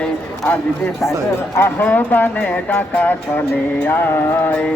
আয় আজকে সাহেবের আহ্বানে ঢাকা চলে আয়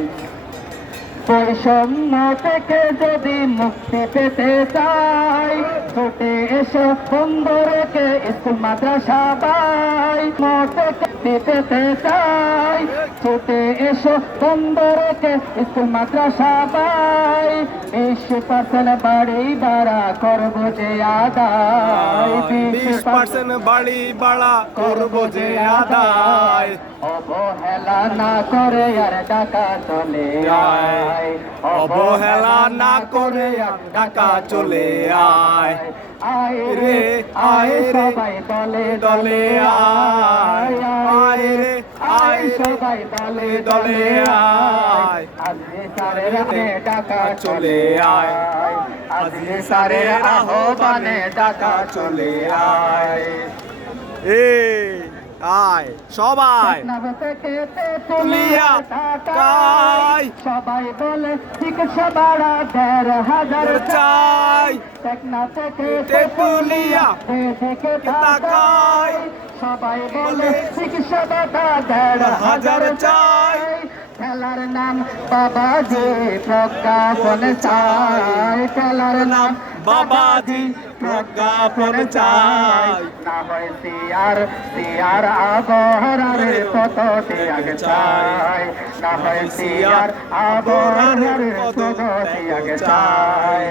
বৈষম্য থেকে যদি মুক্তি পেতে চাই ছুটে এসো সুন্দরকে স্কুল মাদ্রাসা পাই মুক্তি পেতে চাই ছুটে এসো সুন্দরকে স্কুল মাদ্রাসা পাই 20% বাড়ি ভাড়া করবো যে আদায় 20% বাড়ি ভাড়া করবো যে আদায় অবহেলা না করে আর ঢাকা চলে আয় অবহেলা না করে ঢাকা চলে আয় আয় রে আয় রে সবাই দলে দলে আয় আয় রে আয় সবাই দলে দলে আয় আজকে সারের ঢাকা চলে আয় আজকে সারের আহ্বানে ঢাকা চলে আয় এই আয় সবাই তুলিয়া কাই সবাই বলে চিকিৎসা ভাড়া ১৫,০০০ চাই টেকনা থেকে তুলিয়া দেখে তাকাই সবাই বলে চিকিৎসা ভাড়া ১৫,০০০ চাই খেলার নাম বাবাজি প্রজ্ঞাপন চাই খেলার নাম বাবাজি প্রজ্ঞাপন চাই না হয় সিয়ার আবহাওয়ার কত ত্যাগ চাই না হয় সিয়ার আবহাওয়ার কত ত্যাগ চাই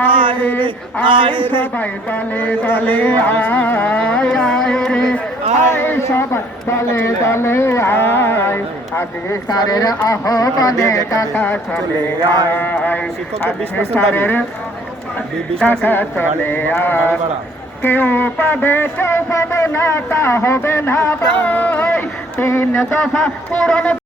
আয় রে আয় সবাই দলে দলে আয় আয় রে আয় সবাই দলে দলে আয় আজকে সারের আহ্বানে ঢাকা চলে আয় আজকে সারের ঢাকা চলে আয় কেউ পাবে না তা হবে না ভাই 3 দফা পূরণ